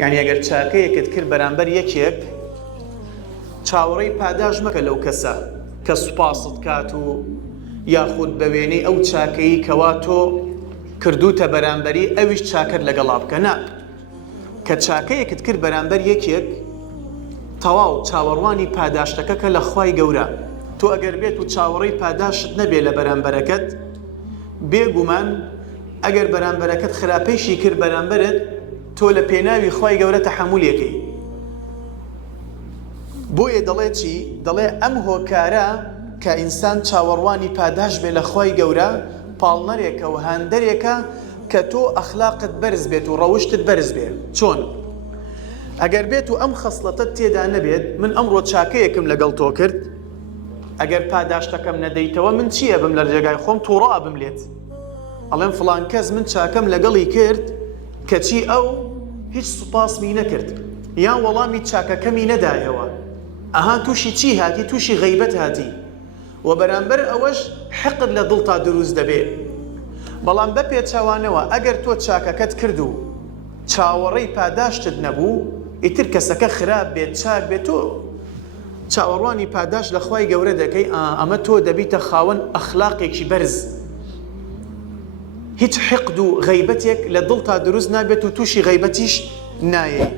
یعنی ئەگەر چاکەیەکت کرد بەرامبەر یەکێک چاوەڕێی پاداش مەکە لەو کەسە کە سوپاست کات و یاخود بە وێنەی ئەو چاکەیی کەوا تۆ کردوتە بەرامبەری ئەویش چاکرد لەگەڵا بکە. نا کە چاکەیەکت کرد بەرامبەر یەکێک تەواو چاوەڕوانی پاداشتەکەکە لە خوای گەورە. تۆ ئەگەر بێت و چاوەڕێی پاداشت نەبێ لە بەرامبەرەکەت، بێگومان ئەگەر بەرامبەرەکەت خراپەیشی کرد بەرامبەرت، تۆ لە پێناوی خوای گەورە تەحەموولەکەی. بۆیە دەڵێ چی؟ دەڵێ ئەم هۆکارە کە ئینسان چاوەڕوانی پاداش بێ لە خوای گەورە پاڵنەرێکە و هاندەرێکە کە تۆ ئەخلاقت بەرز بێت و ڕەوشتت بەرز بێ. چۆن؟ ئەگەر بێت و ئەم خەسڵەتت تێدا نەبێت، من ئەمڕۆ چاکەیەکم لەگەڵ تۆ کرد، ئەگەر پاداشتەکەم نەدەیتەوە من چییە بم لە ڕێگای خۆم تووڕە بم لێت، ئەڵێم فڵان کەس من چاکەم لەگەڵی کرد کەچی ئەو هیچ سوپاسمی نەکرد یان وەڵامی چاکەکەمی نەدایەوە، ئەها تووشی چی هاتی؟ تووشی غەیبەت هاتی و بەرامبەر ئەوەش حقت لە دڵتا دروست دەبێت. بەڵام بە پێچاوانەوە ئەگەر تۆ چاکەکەت کرد و چاوەڕێی پاداشتت نەبوو، ئیتر کەسەکە خراپ بێت چاک بێت، تۆ چاوەڕوانی پاداش لە خوای گەورە دەکەی، ئەمە تۆ دەبیتە خاوەن ئەخلاقێکی بەرز، هیچ حقد و غەیبەتێک لە دڵتا دروست نابێت و تووشی غەیبەتیش نایە.